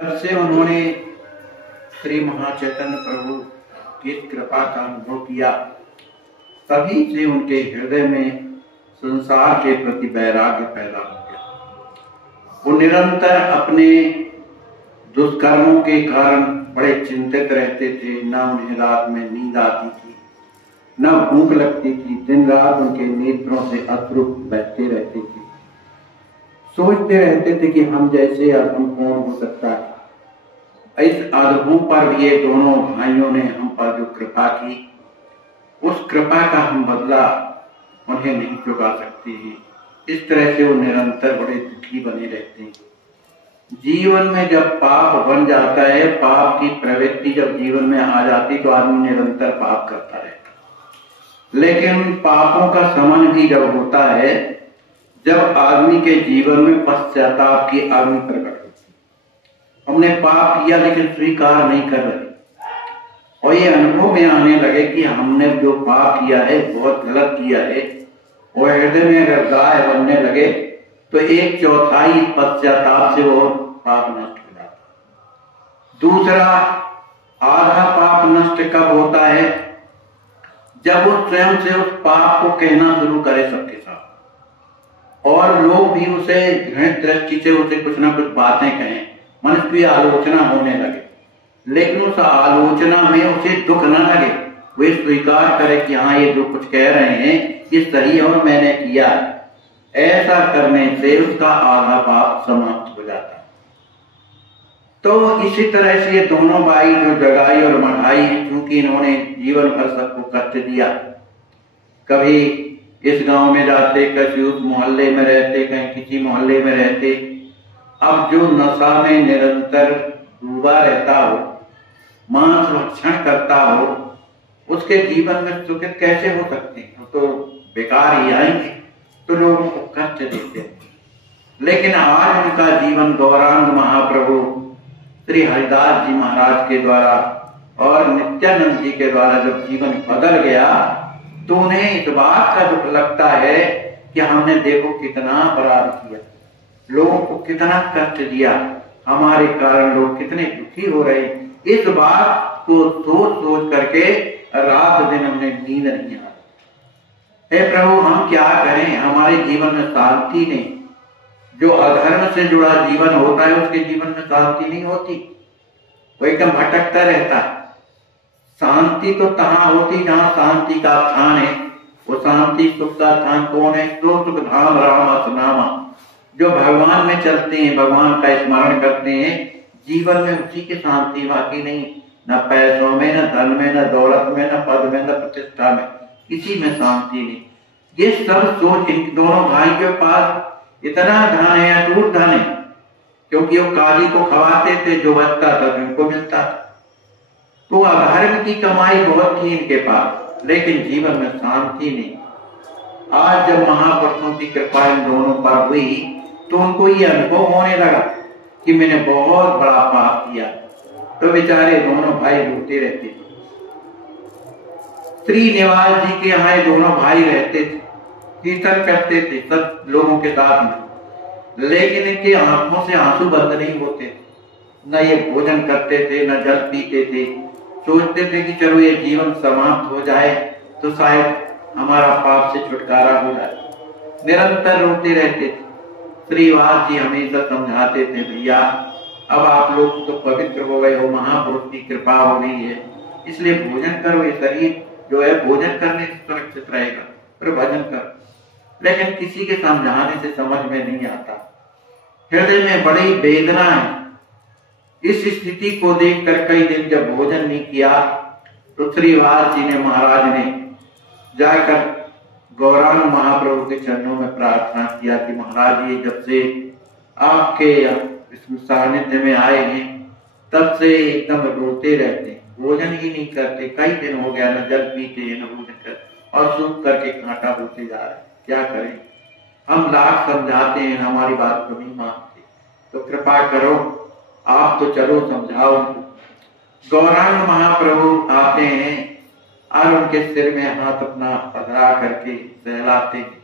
जब से उन्होंने श्री महाचैतन्य प्रभु की कृपा का अनुभव किया, तभी से उनके हृदय में संसार के प्रति वैराग्य पैदा हो गया। वो निरंतर अपने दुष्कर्मों के कारण बड़े चिंतित रहते थे। न उन्हें रात में नींद आती थी, न भूख लगती थी। दिन रात उनके नेत्रों से अश्रु बहते रहते थे। सोचते रहते थे कि हम जैसे अधम कौन हो सकता है। इस अधमों पर ये दोनों भाइयों ने हम पर जो कृपा की, उस कृपा का हम बदला उन्हें नहीं चुका सकते हैं। इस तरह से वो निरंतर बड़े दुखी बने रहते हैं। जीवन में जब पाप बन जाता है, पाप की प्रवृत्ति जब जीवन में आ जाती, तो आदमी निरंतर पाप करता रहता। लेकिन पापों का शमन भी जब होता है, जब आदमी के जीवन में पश्चाताप की अग्नि प्रकट होती है। हमने पाप किया लेकिन स्वीकार नहीं कर रहे, और ये अनुभव में आने लगे कि हमने जो पाप किया है बहुत गलत किया है, और हृदय में अगर गाय बनने लगे तो 1/4 पश्चाताप से वो पाप नष्ट हो जाता। दूसरा, आधा पाप नष्ट कब होता है? जब वो स्वयं से उस पाप को कहना शुरू करे सबके साथ, और लोग भी उसे घृणित दृष्टि से उसे कुछ ना कुछ बातें कहें, मनुष्य की आलोचना होने लगे, लेकिन उस आलोचना में उसे दुख न लगे। वे स्वीकार करे कि हाँ, ये जो कुछ कह रहे हैं ये सही है और मैंने किया। ऐसा करने से उसका आधा पाप समाप्त हो जाता है। तो इसी तरह से ये दोनों भाई जो जगाई और मढ़ाई, क्योंकि इन्होंने जीवन भर सबको कष्ट दिया, कभी इस गांव में जाते, कभी उस मोहल्ले में रहते, कहीं किसी मोहल्ले में रहते। अब जो नशा में निरंतर डूबा रहता हो, मांस भक्षण करता हो, उसके जीवन में सुखित कैसे हो सकते हैं? तो बेकार ही आएंगे, तो लोगों को कष्ट देते हैं। लेकिन आज उनका जीवन गौरांग महाप्रभु श्री हरिदास जी महाराज के द्वारा और नित्यानंद जी के द्वारा जब जीवन बदल गया, तो उन्हें इस बात का दुख लगता है कि हमने देखो कितना अपराध किया, लोगों को कितना कष्ट दिया, हमारे कारण लोग कितने दुखी हो रहे हैं। इस बात को सोच सोच करके रात दिन हमें नींद नहीं आ रही। हे प्रभु, हम क्या करें? हमारे जीवन में शांति नहीं। जो अधर्म से जुड़ा जीवन होता है उसके जीवन में शांति नहीं होती, वो एकदम भटकता रहता है। शांति तो तहां होती जहां शांति का स्थान है। वो शांति सुख का स्थान कौन है? तो सुख धाम राम असनामा। जो भगवान में चलते हैं, भगवान का स्मरण करते हैं, जीवन में उसी की शांति, बाकी नहीं। न पैसों में, न धन में, न दौलत में, न पद में, न प्रतिष्ठा में, किसी में शांति नहीं। ये सब सोच इन दोनों भाई के पास इतना धन है, अटूट धन है, क्योंकि वो काजी को खवाते थे, जो बचता था उनको मिलता था। तो अधर्म की कमाई बहुत थी इनके पास, लेकिन जीवन में शांति नहीं। आज जब महापुरुषों की कृपा इन दोनों पर हुई, तो उनको ये अनुभव होने लगा कि मैंने बहुत बड़ा पाप किया। तो बेचारे दोनों भाई रोते रहते थे। श्रीनिवास जी के यहाँ दोनों भाई रहते थे, कीर्तन करते थे सब लोगों के साथ में, लेकिन इनके आंखों से आंसू बंद नहीं होते थे। न ये भोजन करते थे, न जल पीते थे। सोचते थे कि चलो ये जीवन समाप्त हो जाए तो शायद हमारा पाप से छुटकारा हो जाए। निरंतर रोते रहते थे। श्रीवास जी हमेशा समझाते थे, भैया अब आप लोग तो पवित्र हो गए हो, महापुरुष की कृपा हो गई है, इसलिए भोजन करो। ये शरीर जो है भोजन करने से सुरक्षित रहेगा, फिर भजन करो। लेकिन किसी के समझाने से समझ में नहीं आता। हृदय में बड़ी वेदना है। इस स्थिति को देखकर कई दिन जब भोजन नहीं किया, तो श्रीवास जी ने, महाराज ने जाकर गौरांग महाप्रभु के चरणों में प्रार्थना किया कि महाराज, ये जब से आपके इस सानिध्य में आए हैं, तब से एकदम रोते रहते हैं, भोजन ही नहीं करते। कई दिन हो गया, न जल पीते हैं, न भोजन करते, और सूख करके कांटा होते जा रहे हैं। क्या करें? हम लाख समझाते हैं, हमारी बात को नहीं मानते। तो कृपा करो, आप तो चलो समझाओ। गौरांग महाप्रभु आते हैं और उनके सिर में हाथ अपना पधरा करके सहलाते हैं।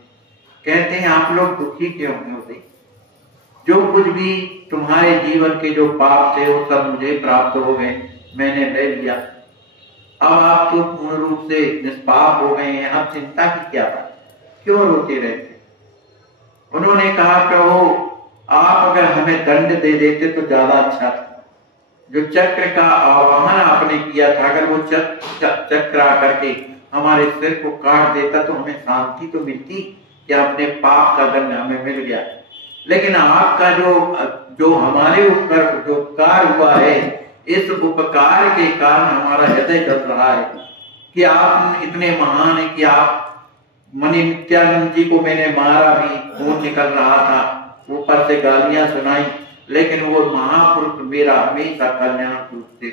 कहते हैं, आप लोग दुखी क्यों हो भाई? जो कुछ भी तुम्हारे जीवन के जो पाप थे वो सब मुझे प्राप्त हो गए, मैंने ले लिया। अब आप तो पूर्ण रूप से निष्पाप हो गए हैं, अब चिंता की क्या बात, क्यों रोते रहते? उन्होंने कहा प्रभु आप अगर हमें दंड दे देते तो ज्यादा अच्छा था। जो चक्र का आवाहन आपने किया था, अगर वो चक्र आकर के हमारे सिर को काट देता तो हमें शांति तो मिलती कि अपने पाप का दंड हमें मिल गया। लेकिन आपका जो हमारे ऊपर जो उपकार हुआ है, इस उपकार के कारण हमारा हृदय जल रहा है कि आप इतने महान है कि आप मणि नित्यानंद जी को मैंने मारा भी, खून निकल रहा था, ऊपर से गालियां सुनाई, लेकिन वो महापुरुष मेरा हमेशा कल्याण सोचते।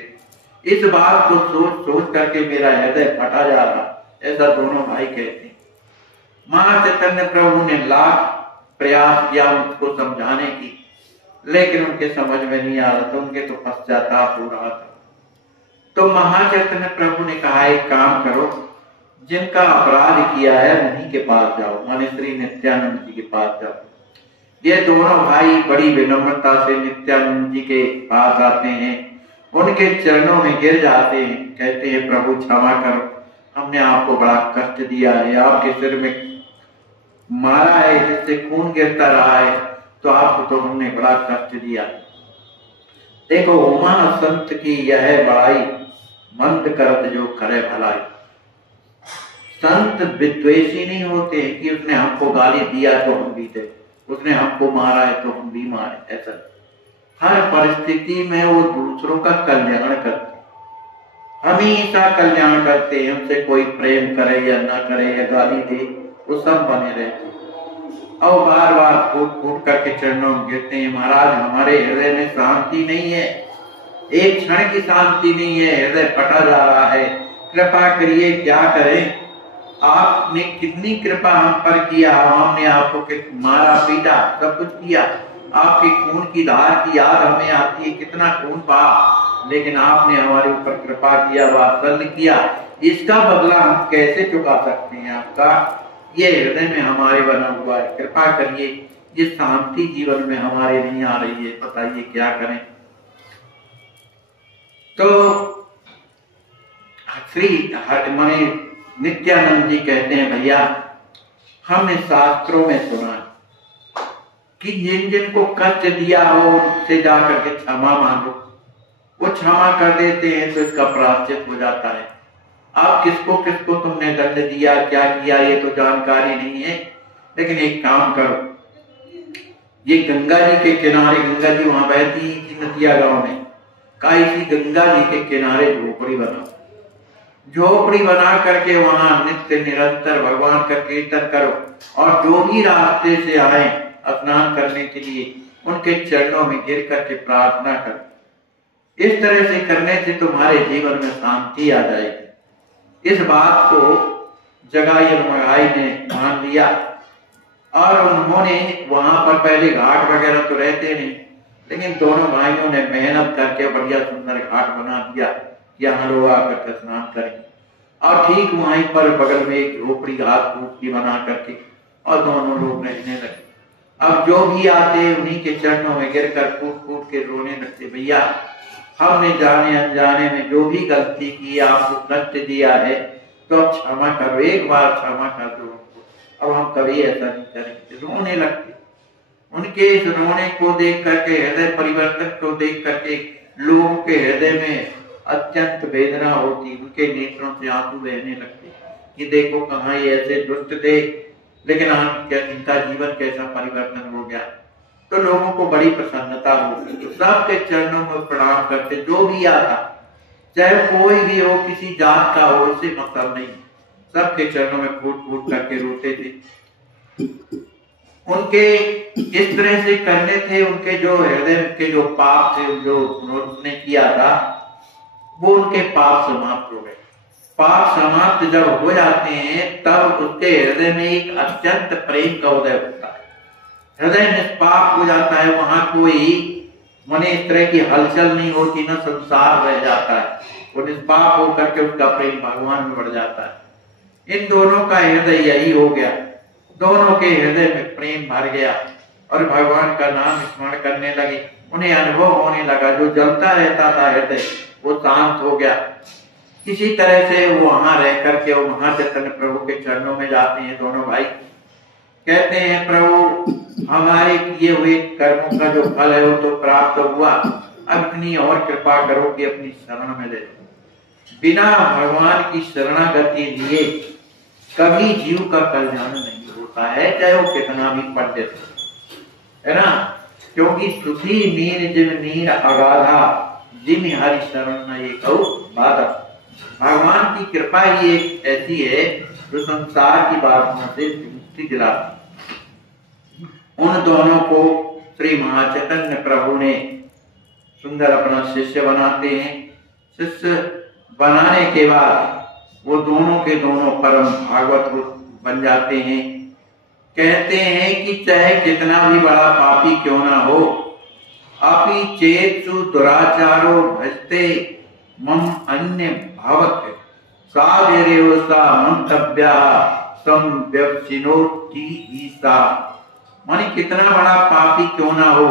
इस बात को सोच सोच करके मेरा हृदय फटा जा रहा, ऐसा दोनों भाई कहते हैं। महाचैतन्य प्रभु ने लाख प्रयास किया उनको समझाने की, लेकिन उनके समझ में नहीं आ रहा था, उनके तो पश्चाताप हो रहा था। तो महाचैतन्य प्रभु ने कहा एक काम करो, जिनका अपराध किया है उन्हीं के पास जाओ, माने श्री नित्यानंद जी के पास जाओ। ये दोनों भाई बड़ी विनम्रता से नित्यानंद जी के पास आते हैं, उनके चरणों में गिर जाते हैं, कहते हैं प्रभु क्षमा करो, हमने आपको बड़ा कष्ट दिया है, आपके सिर में मारा है जिससे खून गिरता रहा है, तो आपको तो हमने बड़ा कष्ट दिया। देखो उमा संत की यह बड़ाई, मंद करत जो करे भलाई। संत विद्वेषी नहीं होते कि उसने हमको गाली दिया तो हम भी दे, उसने हमको मारा है तो हम भी मारे, ऐसा हर परिस्थिति में वो दूसरों का कल्याण करते, हमेशा कल्याण करते हैं। हमसे कोई प्रेम करे या ना करे या गाली दे, वो सब बने रहते और बार बार फूट फूट करके चरणों में गिरते हैं। महाराज हमारे हृदय में शांति नहीं है, एक क्षण की शांति नहीं है, हृदय फटा जा रहा है, कृपा करिए, क्या करें? आपने कितनी कृपा हम पर किया, हमने आपको मारा पीटा सब कुछ किया, आपके खून की धार की याद हमें आती है, कितना खून बहा, लेकिन आपने हमारे ऊपर कृपा किया, वात्सल्य किया, इसका बदला हम कैसे चुका सकते हैं आपका? ये हृदय में हमारे बना हुआ है, कृपा करिए। ये शांति जीवन में हमारे नहीं आ रही है, बताइए क्या करें? तो श्री मणि नित्यानंद जी कहते हैं भैया हमने शास्त्रों में सुना कि जिन जिनको कष्ट दिया हो उनसे जाकर के क्षमा मांगो, वो क्षमा कर देते हैं तो इसका प्रायश्चित हो जाता है। अब किसको किसको तुमने दंड दिया, क्या किया, ये तो जानकारी नहीं है, लेकिन एक काम करो, ये गंगा जी के किनारे, गंगा जी वहां बहती थी नदिया गांव में, का इसी गंगा जी के किनारे झोपड़ी बनाओ, झोपड़ी बना करके वहां नित्य निरंतर भगवान का कीर्तन करो, और जो भी रास्ते से आए स्नान करने के लिए उनके चरणों में गिर करके प्रार्थना करो। इस तरह से करने से तुम्हारे जीवन में शांति आ जाएगी। इस बात को जगाई और मगाई ने मान लिया, और उन्होंने वहां पर पहले घाट वगैरह तो रहते नहीं, लेकिन दोनों भाइयों ने मेहनत करके बढ़िया सुंदर घाट बना दिया, यहाँ लोग आकर स्नान करें। और ठीक वहीं पर बगल में एक झोपड़ी घास फूस की बना करके और दोनों लोग रहने लगे। अब जो भी आते उन्हीं के चरणों में गिरकर फूट फूट के रोने लगते, भैया हमने जाने अनजाने में जो भी गलती की, आपको कष्ट दिया है, तो अब क्षमा करो, एक बार क्षमा कर दो हमको, अब हम कभी ऐसा नहीं करेंगे। रोने लगते। उनके इस रोने को देख करके, हृदय परिवर्तन को देख करके लोगों के हृदय में अत्यंत वेदना होती, उनके नेत्रों से आंसू बहने लगते कि देखो कहाँ ये ऐसे दुष्ट थे, लेकिन इनका जीवन कैसा परिवर्तन हो गया। तो लोगों को बड़ी प्रसन्नता होती, तो सबके चरणों में प्रणाम करते, जो भी आता, चाहे कोई भी हो, किसी जात का हो, इससे मतलब नहीं, सबके चरणों में फूट फूट करके रोते थे। उनके इस तरह से करने थे, उनके जो हृदय के जो पाप थे, जो उन्होंने किया था, वो उनके पाप समाप्त हो गए। पाप समाप्त जब हो जाते हैं तब उसके हृदय में एक अत्यंत प्रेम का उदय होता है, हृदय निष्पाप हो जाता है, वहां कोई मने इस तरह की हलचल नहीं होती, न संसार रह जाता है, वो निष्पाप होकर के उसका प्रेम भगवान में बढ़ जाता है। इन दोनों का हृदय यही हो गया, दोनों के हृदय में प्रेम भर गया और भगवान का नाम स्मरण करने लगे। उन्हें अनुभव होने लगा जो जलता रहता था हृदय वो शांत हो गया। इसी तरह से वो वहां रह करके वो महाचैतन्य प्रभु के चरणों में जाते हैं दोनों भाई। कहते हैं प्रभु हमारे किए हुए कर्मों का जो फल है वो तो प्राप्त हुआ, अब इतनी और कृपा करो कि अपनी शरण में ले लो। बिना भगवान की शरणागति लिए कभी जीव का कल्याण नहीं होता है, चाहे वो कितना भी पंडित है ना। क्योंकि सुखी मीन जिम नीर अगाधा जिम हरि शरण न ये कहू बाधा। भगवान की कृपा ही एक ऐसी है जो संसार की बातों से मुक्ति दिलाती। उन दोनों को श्री महाचैतन्य प्रभु ने सुंदर अपना शिष्य बनाते हैं। शिष्य बनाने के बाद वो दोनों के दोनों परम भागवत बन जाते हैं। कहते हैं कि चाहे कितना भी बड़ा पापी क्यों ना हो, अपि चेतु दुराचारो भजते मम अन्य भावक साधेरेवसा मंतव्या संव्यवचिनोति ईसा। माने कितना बड़ा पापी क्यों ना हो,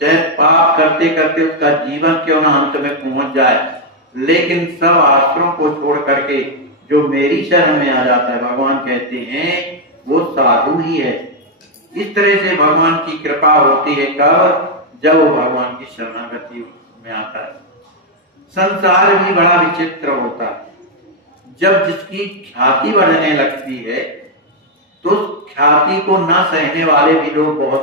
चाहे पाप करते करते उसका जीवन क्यों ना अंत में पहुंच जाए, लेकिन सब आश्रमों को छोड़ करके जो मेरी शरण में आ जाता है, भगवान कहते हैं वो साधु ही है। इस तरह से भगवान की कृपा होती है कब, जब वो भगवान की शरणागति में आता है। संसार भी बड़ा विचित्र होता है। जब जिसकी ख्याति बढ़ने लगती है तो ख्याति को ना सहने वाले भी लोग बहुत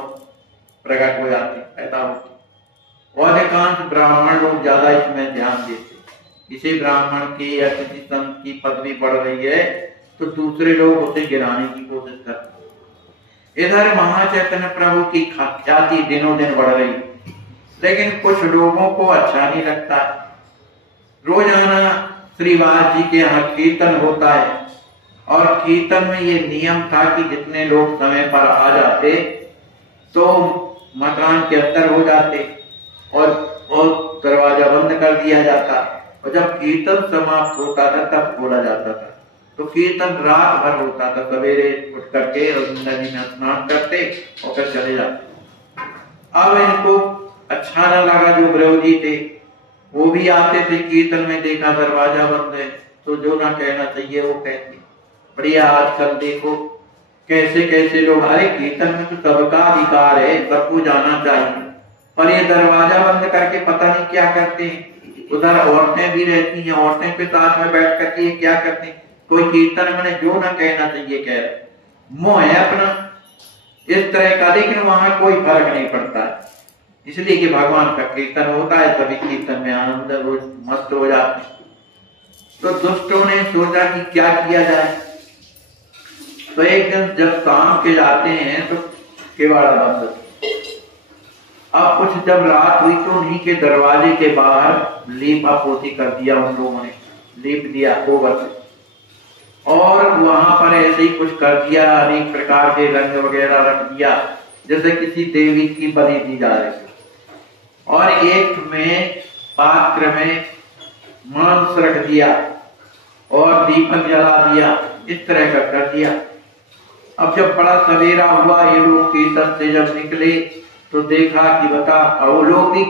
प्रकट हो जाते, पैदा होते। और अधिकांश ब्राह्मण लोग ज्यादा इसमें ध्यान देते। किसी ब्राह्मण की या किसी संत की पदवी बढ़ रही है तो दूसरे लोग उसे गिराने की कोशिश करते। इधर महाचैतन्य प्रभु की ख्याति दिनों दिन बढ़ रही, लेकिन कुछ लोगों को अच्छा नहीं लगता। रोजाना श्रीवास जी के यहाँ कीर्तन होता है और कीर्तन में ये नियम था कि जितने लोग समय पर आ जाते तो मकान के अंदर हो जाते और दरवाजा बंद कर दिया जाता, और जब कीर्तन समाप्त होता था तब खोला जाता था। तो कीर्तन रात भर होता था, सवेरे उठ करके और नदी में स्नान करते और फिर चले जाते। अब इनको अच्छा न लगा, जो विरोधी थे वो भी आते थे कीर्तन में, देखा दरवाजा बंद है तो जो ना कहना चाहिए वो कहते। बढ़िया, आजकल देखो कैसे कैसे लोग, अरे कीर्तन में तो सबका अधिकार है, सबको जाना चाहिए, पर ये दरवाजा बंद करके पता नहीं क्या करते हैं। उधर औरतें भी रहती हैं, औरतें के साथ में बैठ करके ये क्या करते हैं, कोई कीर्तन में जो ना कहना चाहिए कह रहे, मोह है अपना इस तरह का। लेकिन वहां कोई फर्क नहीं पड़ता है, इसलिए कि भगवान का कीर्तन होता है, सभी कीर्तन में आनंद मस्त हो जाते हैं। तो दुष्टों ने सोचा कि क्या किया जाए। तो एक दिन जब शाम के जाते हैं तो केवाड़ा बंद। अब कुछ जब रात हुई तो उन्हीं के दरवाजे के बाहर लीपा पोती कर दिया, उन लोगों ने लीप दिया गोबर से, और वहां पर ऐसे ही कुछ कर दिया, अनेक प्रकार के रंग वगैरह रख दिया जैसे किसी देवी की बलि दी जा रही थी। और एक में पात्र में मांस रख दिया और दीपक जला दिया, इस तरह का कर दिया। अब जब बड़ा सवेरा हुआ, ये लोग कीर्तन से जब निकले तो देखा कि बता, वो लोग भी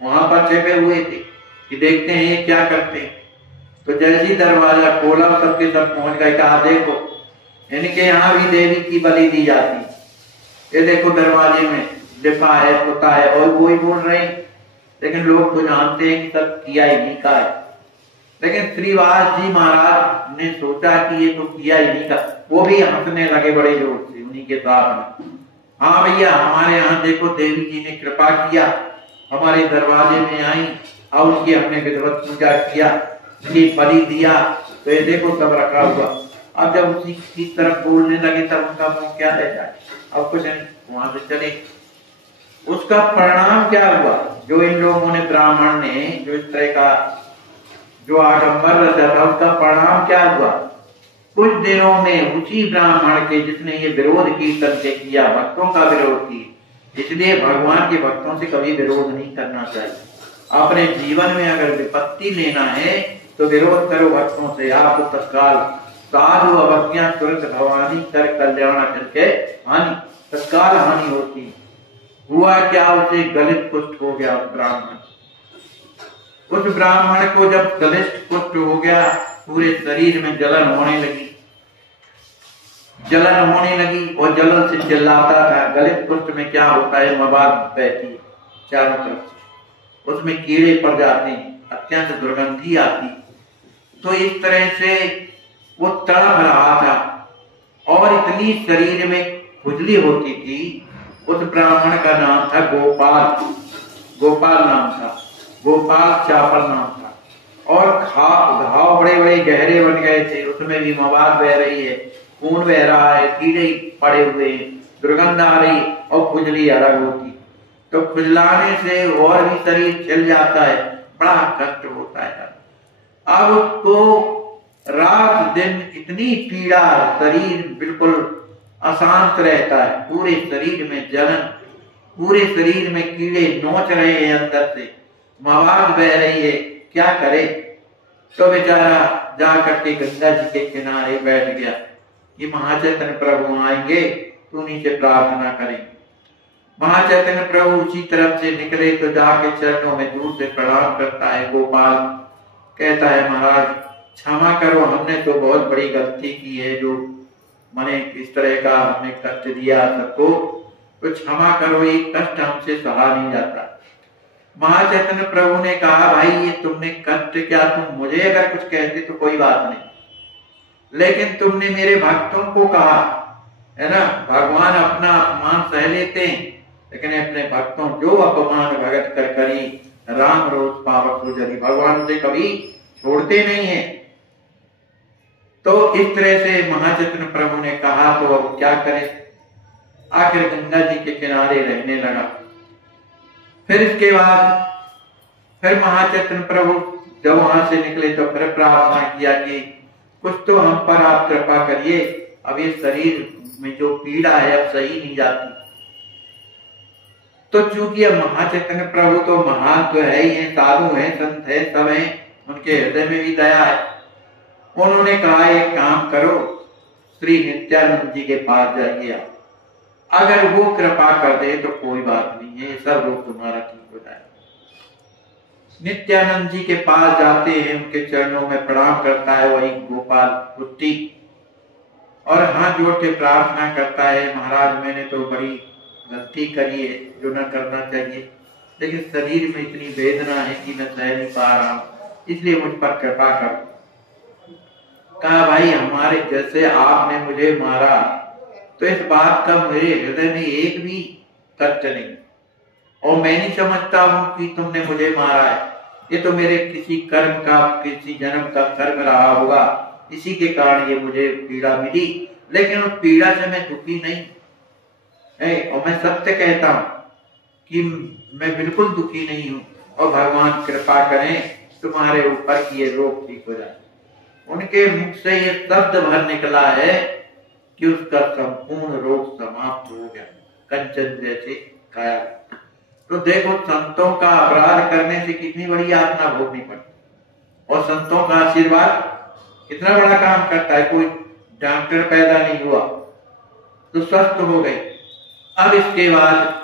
वहां पर छिपे हुए थे कि देखते हैं ये क्या करते हैं। तो जैसे दरवाजा खोला सबके सब पहुंच गए, कहा देखो इनके यहाँ भी देवी की बलि दी जाती, ये देखो दरवाजे में लिपा है पुता है, और कोई बोल रहे, लेकिन लोग तो जानते हैं कि सब किया ही नहीं का है। लेकिन श्रीवास जी महाराज ने सोचा कि ये तो किया ही नहीं का, वो भी हंसने लगे बड़े जोर से उन्हीं के साथ में। हाँ भैया, हमारे यहाँ देखो देवी जी ने कृपा किया, हमारे दरवाजे में आई और उनकी हमने विधिवत पूजा किया, बलि दिया, तो ये देखो सब रखा हुआ। अब जब उसी की तरफ बोलने लगे तब उनका मुंह क्या रह जाए, अब कुछ नहीं, वहां से चले। उसका परिणाम क्या हुआ, जो इन लोगों ने ब्राह्मण ने जो इस तरह का जो आडंबर रचा था, उसका परिणाम क्या हुआ, कुछ दिनों में उसी ब्राह्मण के जिसने ये विरोध कीर्तन से किया, भक्तों का विरोध किया। इसलिए भगवान के भक्तों से कभी विरोध नहीं करना चाहिए। अपने जीवन में अगर विपत्ति लेना है तो विरोध करो भक्तों से, आपको तत्काल साधु अवज्ञा तुरंत भवानी कर कल्याण करके हानि। तत्काल हानि होती। हुआ क्या, उसे गलित कुष्ठ हो गया। उस ब्राह्मण को जब गलित कुष्ठ हो गया, पूरे शरीर में जलन होने लगी और जलन से चिल्लाता था। गलित कुष्ठ में क्या होता है, मवाद बहती है चारों तरफ से, उसमें कीड़े पड़ जाते हैं, अत्यंत दुर्गंधी आती। तो इस तरह से वो तड़प रहा था और इतनी शरीर में खुजली होती थी। उस ब्राह्मण का नाम था गोपाल नाम था, गोपाल चापल नाम था। और घाव बड़े बड़े गहरे बन गए थे, उसमें भी मवाद बह रही है, खून बह रहा है, कीड़े पड़े हुए हैं, दुर्गंध आ रही और खुजली अलग होती। तो खुजलाने से और भी शरीर छिल जाता है, बड़ा कष्ट होता है। अब उसको रात दिन इतनी पीड़ा, शरीर बिल्कुल अशांत रहता है, पूरे शरीर में जलन, पूरे शरीर में कीड़े नोच रहे हैं, अंदर से मवाद बह रही है, क्या करे। तो बेचारा जा करके गंगा जी के किनारे बैठ गया कि महाचैतन्य प्रभु आएंगे तो उन्हीं से प्रार्थना करें। महाचैतन्य प्रभु उसी तरफ से निकले तो जाके चरणों में दूर से प्रणाम करता है। गोपाल कहता है, महाराज क्षमा करो, हमने तो बहुत बड़ी गलती की है, जो मैंने इस तरह का हमने कष्ट दिया सबको, तो क्षमा करो, ये कष्ट हमसे सहा नहीं जाता। महाचैतन्य प्रभु ने कहा, भाई ये तुमने कष्ट क्या, तुम मुझे अगर कुछ कहते तो कोई बात नहीं, लेकिन तुमने मेरे भक्तों को कहा है ना। भगवान अपना अपमान सह लेते हैं, लेकिन अपने भक्तों जो अपमान भगत कर करी, राम रोज पावक हो जरी, भगवान से कभी छोड़ते नहीं है। तो इस तरह से महाचैतन्य प्रभु ने कहा, तो अब क्या करें, आखिर गंगा जी के किनारे रहने लगा। फिर इसके बाद फिर महाचैतन्य प्रभु जब वहां से निकले तो फिर प्रार्थना किया कि कुछ तो हम पर आप कृपा करिए, अब ये शरीर में जो पीड़ा है अब सही नहीं जाती। तो चूंकि अब महाचैतन्य प्रभु तो महान तो है ही है, साधु है, संत है, सब है, उनके हृदय में भी दया है। उन्होंने कहा, एक काम करो, श्री नित्यानंद जी के पास जाइए, अगर वो कृपा कर दे तो कोई बात नहीं है, सब रोग तुम्हारा ठीक हो जाए। नित्यानंद जी के पास जाते हैं, उनके चरणों में प्रणाम करता है वही गोपाल कुट्टी, और हाथ जोड़ के प्रार्थना करता है, महाराज मैंने तो बड़ी गलती करी है, जो न करना चाहिए, लेकिन शरीर में इतनी वेदना है कि मैं सह नहीं पा रहा हूं, इसलिए मुझ पर कृपा कर। कहा, भाई हमारे जैसे आपने मुझे मारा तो इस बात का मेरे हृदय में एक भी कष्ट नहीं, और मैं नहीं समझता हूं कि तुमने मुझे मारा है, ये तो मेरे किसी कर्म का, किसी जन्म का कर्म रहा होगा, इसी के कारण ये मुझे पीड़ा मिली, लेकिन उस पीड़ा से मैं दुखी नहीं है, और मैं सत्य कहता हूं कि मैं बिल्कुल दुखी नहीं हूं, और भगवान कृपा करें तुम्हारे ऊपर कि ये रोग ठीक हो जाए। उनके मुख से ये शब्द भर निकला है कि उसका संपूर्ण रोग समाप्त हो गया, कंचन जैसे काया। तो देखो, संतों का अपराध करने से कितनी बड़ी यातना भोगनी पड़ती, और संतों का आशीर्वाद कितना बड़ा काम करता है। कोई डॉक्टर पैदा नहीं हुआ तो स्वस्थ हो गए। अब इसके बाद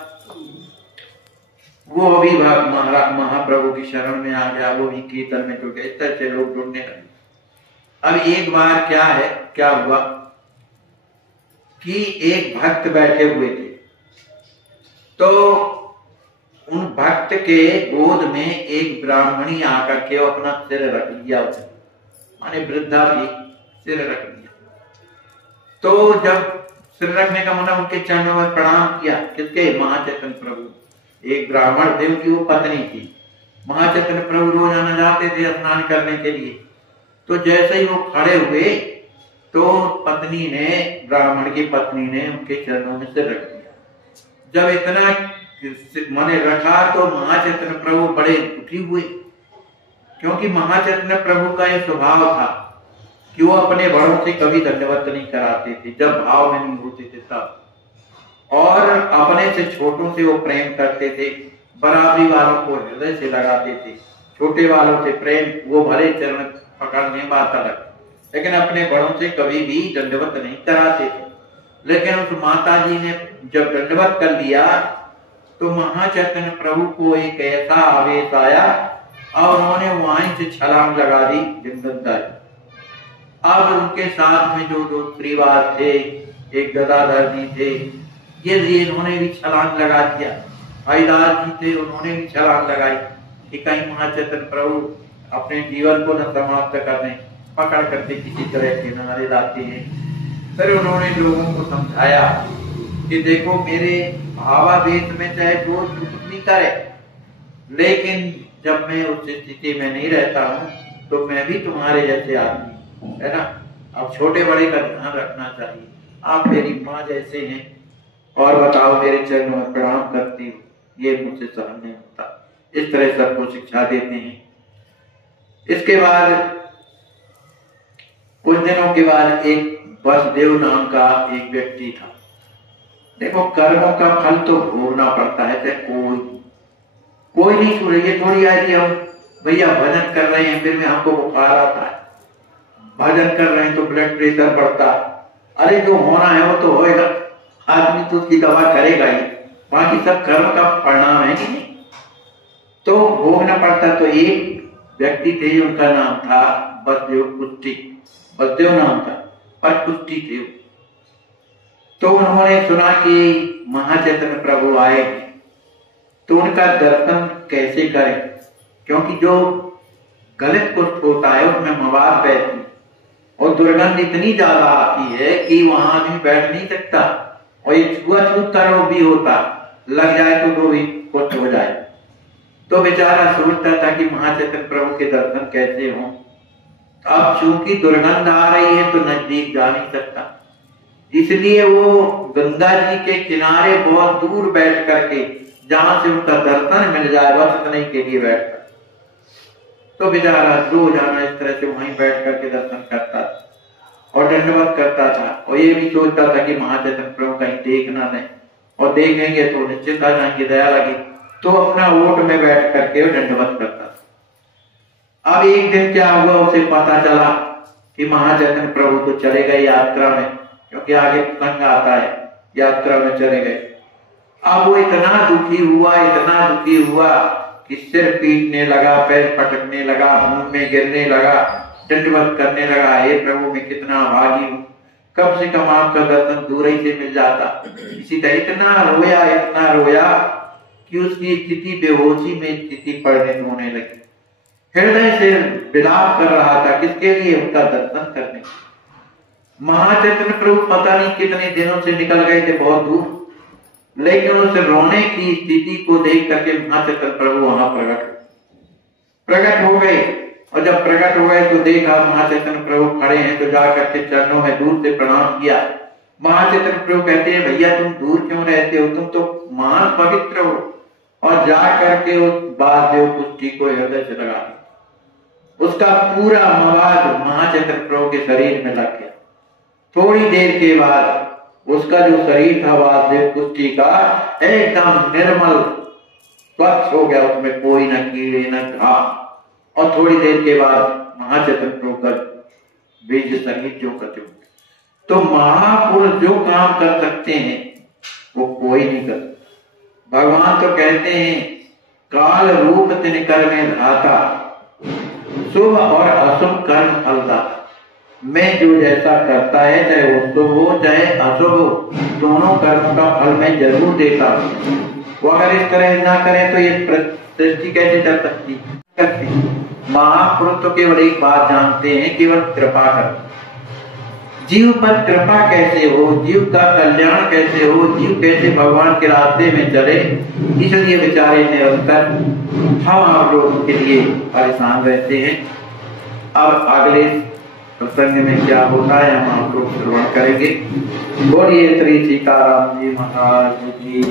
वो भी महाप्रभु की शरण में आ गया, वो भी कीर्तन में जुड़ गए, इस तरह से लोग जुड़ने लगे। अब एक बार क्या हुआ कि एक भक्त बैठे हुए थे, तो उन भक्त के गोद में एक ब्राह्मणी आकर के अपना सिर रख लिया, माने वृद्धा भी सिर रख दिया। तो जब सिर रखने का मना, उनके चरणों में प्रणाम किया, किसके, महाचैतन्य प्रभु। एक ब्राह्मण थे, उनकी वो पत्नी थी। महाचैतन्य प्रभु रोज आना जाते थे स्नान करने के लिए, तो जैसे ही वो खड़े हुए तो पत्नी ने, ब्राह्मण की पत्नी ने उनके चरणों में सिर रख दिया। जब इतना माने रखा तो महाचैतन्य प्रभु बड़े दुखी हुए, क्योंकि महाचैतन्य प्रभु का यह स्वभाव था कि वो अपने बड़ों से कभी दंडवत नहीं कराते थे, जब भाव में नहीं होते थे तब, और अपने से छोटों से वो प्रेम करते थे, बराबरी वालों को हृदय से लगाते थे, छोटे वालों से प्रेम, वो भले चरण पकड़ने बात अलग, लेकिन अपने बड़ों से कभी भी दंडवत नहीं कराते थे। लेकिन उस माता जी ने जब दंडवत कर लिया तो महाचैतन्य प्रभु को एक ऐसा आवेश आया और उन्होंने वहीं से छलांग लगा दी जगदम्बा। अब उनके साथ में जो दो परिवार थे, एक गदाधर जी थे, ये इन्होंने भी छलांग लगा दिया। भाईदार जी थे, उन्होंने भी छलांग लगाई कि कहीं महाचैतन्य प्रभु अपने जीवन को न समाप्त करने पकड़ करके किसी तरह किनारे लाते हैं। फिर उन्होंने लोगों को समझाया कि देखो मेरे भावावेश में चाहे जो कुछ भी करे, लेकिन जब मैं उस स्थिति में नहीं रहता हूँ तो मैं भी तुम्हारे जैसे आदमी है ना। अब छोटे बड़े का ध्यान रखना चाहिए। आप मेरी माँ जैसे हैं और बताओ मेरे चरणों में प्रणाम करती हूँ, ये मुझसे सहन नहीं होता। इस तरह सबको शिक्षा देते हैं। इसके बाद कुछ दिनों के बाद एक वसुदेव नाम का एक व्यक्ति था। देखो कर्मों का फल तो भोगना पड़ता है, चाहे कोई नहीं छू रही है। थोड़ी आई कि हम भैया भजन कर रहे हैं फिर में हमको बुखार आता है, भजन कर रहे हैं तो ब्लड प्रेशर बढ़ता। अरे जो होना है वो तो होएगा, आदमी तो उसकी दवा करेगा ही, बाकी सब कर्म का परिणाम है कि नहीं, तो भोगना पड़ता। तो एक व्यक्ति थे, उनका नाम था वसुदेव कुष्टी। वसुदेव नाम था पर कुष्टी थे। तो उन्होंने सुना कि महाचैतन्य प्रभु आए, तो उनका दर्शन कैसे करें, क्योंकि जो गलत कुष्ठ होता है उसमें मवाद बैठती और दुर्गंध इतनी ज्यादा आती है कि वहां आदमी बैठ नहीं सकता, और ये छुआछूत का रोग भी होता, लग जाए तो वो भी कुष्ठ हो जाए। तो बेचारा सोचता था कि महाचैतन्य प्रभु के दर्शन कैसे हों। अब चूंकि दुर्गंध आ रही है तो नजदीक जा नहीं सकता, इसलिए वो गंगा जी के किनारे बहुत दूर बैठ करके जहां से उनका दर्शन मिल जाए बस इतने के लिए बैठता। तो बेचारा रोजाना इस तरह से वहीं बैठ करके दर्शन करता और दंडवत करता था, और ये भी सोचता था कि महाचैतन्य प्रभु कहीं देख ना दें, और देखेंगे तो निश्चित आ जाएंगे, दया लगी। तो अपना ओट में बैठ करके दंडवत करता। अब एक दिन क्या हुआ, उसे पता चला कि महाचैतन्य प्रभु तो चले गए यात्रा में, क्योंकि आगे प्रसंग आता है, यात्रा में चले गए। अब वो इतना दुखी हुआ कि सिर पीटने लगा, पैर पटकने लगा, मुंह में गिरने लगा, दंडवत करने लगा, हे प्रभु मैं कितना भागी हूँ, कम से कम आपका दर्शन दूर ही से मिल जाता। इसी तरह इतना रोया कि उसकी स्थिति बेहोशी में स्थिति पड़ने होने लगी। हृदय से विलाप कर रहा था, किसके लिए, उनका दर्शन करने। महाचैतन्य प्रभु पता नहीं कितने दिनों से निकल गए थे बहुत दूर, लेकिन उस रोने की स्थिति को देख करके महाचैतन्य प्रभु वहां प्रकट हो गए। और जब प्रकट हो गए तो देखा महाचैतन्य प्रभु खड़े हैं, तो जाकर के चरणों में दूर से प्रणाम किया। महाचैतन्य प्रभु कहते हैं भैया तुम दूर क्यों रहते हो, तुम तो महान पवित्र हो, और जा करके उस वासुदेव कुष्ठी को हृदय से लगा दिया। उसका पूरा मवाद महाचैतन्य प्रभु के शरीर में लग गया। थोड़ी देर के बाद उसका जो शरीर था वासुदेव कुष्ठी का एकदम निर्मल स्वच्छ हो गया, उसमें कोई न कीड़े न घाव। और थोड़ी देर के बाद महाचैतन्य प्रभु का बीज शरीर जो करते। तो महापुरुष जो काम कर सकते हैं वो कोई नहीं कर सकता। भगवान तो कहते हैं काल रूप तिन कर में धाता, शुभ और अशुभ कर्म फलदाता। मैं जो जैसा करता है चाहे वो शुभ हो चाहे अशुभ हो, दोनों कर्मों का फल मैं जरूर देता हूँ। वो अगर इस तरह ना करे तो ये सृष्टि कैसे चल सकती। महापुरुष तो केवल एक बात जानते हैं, केवल कृपा कर। जीव पर कृपा कैसे हो, जीव का कल्याण कैसे हो, जीव कैसे भगवान के रास्ते में चले, इसलिए बेचारे निरंतर हम आप लोगों के लिए परेशान रहते हैं। अब अगले प्रसंग में क्या होता है हम आप लोग श्रवण करेंगे। बोलिए श्री सीताराम जी महाराज जी।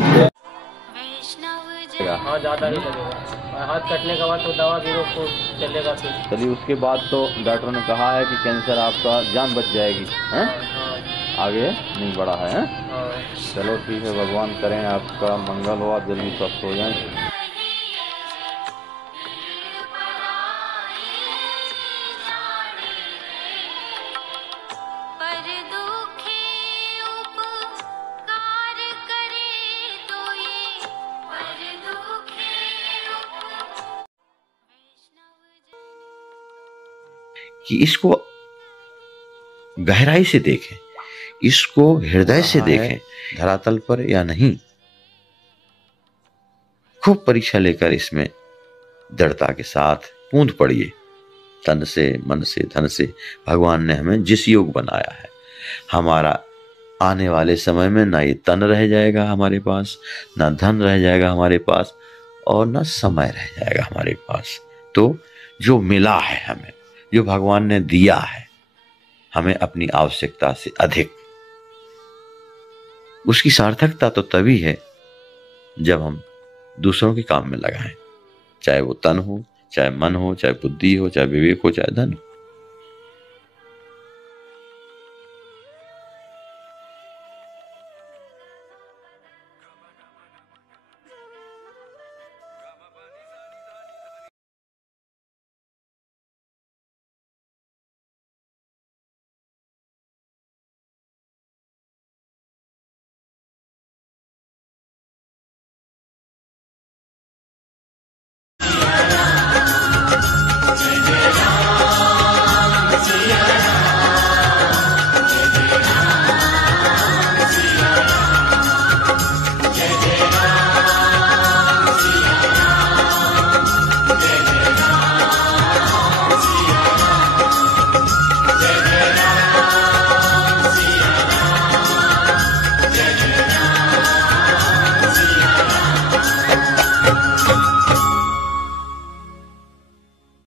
हाँ ज्यादा नहीं लगेगा, हाथ कटने के बाद तो दवा भी रोक तो चलेगा फिर। चलिए उसके बाद तो डॉक्टर ने कहा है कि कैंसर आपका जान बच जाएगी हैं? आगे नहीं बढ़ा है, चलो ठीक है, भगवान करें आपका मंगल हो, आप जल्दी स्वस्थ हो जाएं। पर दुखे कि इसको गहराई से देखें, इसको हृदय से देखें, धरातल पर या नहीं। खूब परीक्षा लेकर इसमें दृढ़ता के साथ कूद पड़िए। तन से, मन से, धन से भगवान ने हमें जिस योग बनाया है, हमारा आने वाले समय में ना ये तन रह जाएगा हमारे पास, ना धन रह जाएगा हमारे पास, और ना समय रह जाएगा हमारे पास। तो जो मिला है हमें, जो भगवान ने दिया है हमें अपनी आवश्यकता से अधिक, उसकी सार्थकता तो तभी है जब हम दूसरों के काम में लगाएं, चाहे वो तन हो, चाहे मन हो, चाहे बुद्धि हो, चाहे विवेक हो, चाहे धन हो।